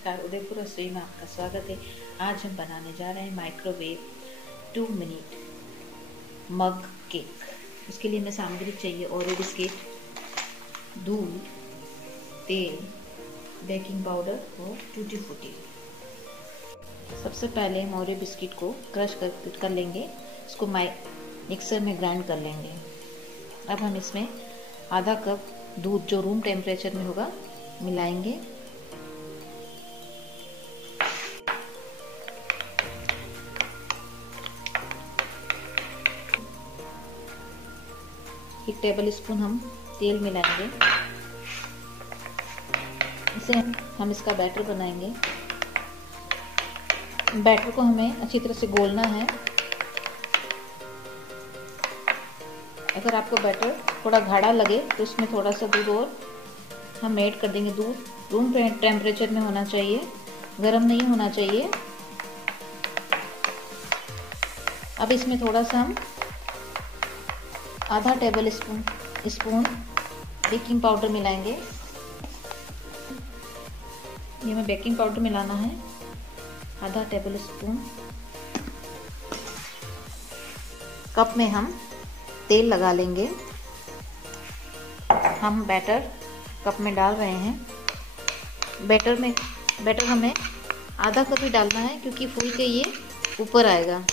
नमस्कार, उदयपुर रसोई में आपका स्वागत है। आज हम बनाने जा रहे हैं माइक्रोवेव 2 मिनट मग केक। इसके लिए हमें सामग्री चाहिए: ओरियो बिस्किट, दूध, तेल, बेकिंग पाउडर और टूटी फ्रूटी। सबसे पहले हम ओरियो बिस्किट को क्रश कर लेंगे। इसको मिक्सर में ग्राइंड कर लेंगे। अब हम इसमें आधा कप दूध, जो रूम टेम्परेचर में होगा, मिलाएंगे। एक टेबल स्पून हम तेल मिलाएंगे। इसे हम इसका बैटर बनाएंगे। बैटर को हमें अच्छी तरह से घोलना है। अगर आपको बैटर थोड़ा गाढ़ा लगे तो इसमें थोड़ा सा दूध और हम ऐड कर देंगे। दूध रूम टेम्परेचर में होना चाहिए, गर्म नहीं होना चाहिए। अब इसमें थोड़ा सा हम आधा टेबल स्पून बेकिंग पाउडर मिलाएंगे। ये हमें बेकिंग पाउडर मिलाना है, आधा टेबल स्पून। कप में हम तेल लगा लेंगे। हम बैटर कप में डाल रहे हैं। बैटर हमें आधा कप ही डालना है, क्योंकि फूल के ये ऊपर आएगा।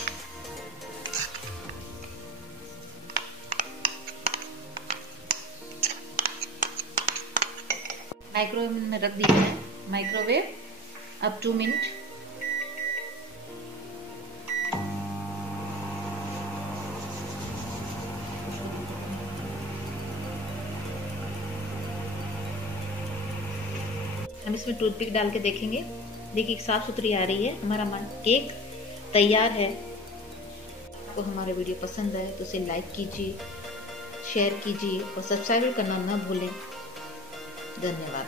माइक्रोवेव में रख दिया है। माइक्रोवेव अब 2 मिनट। हम इसमें टूथपिक डाल के देखेंगे। देखिए साफ सुथरी आ रही है। हमारा केक तैयार है। आपको हमारा वीडियो पसंद आए तो इसे लाइक कीजिए, शेयर कीजिए और सब्सक्राइब करना न भूलें। धन्यवाद।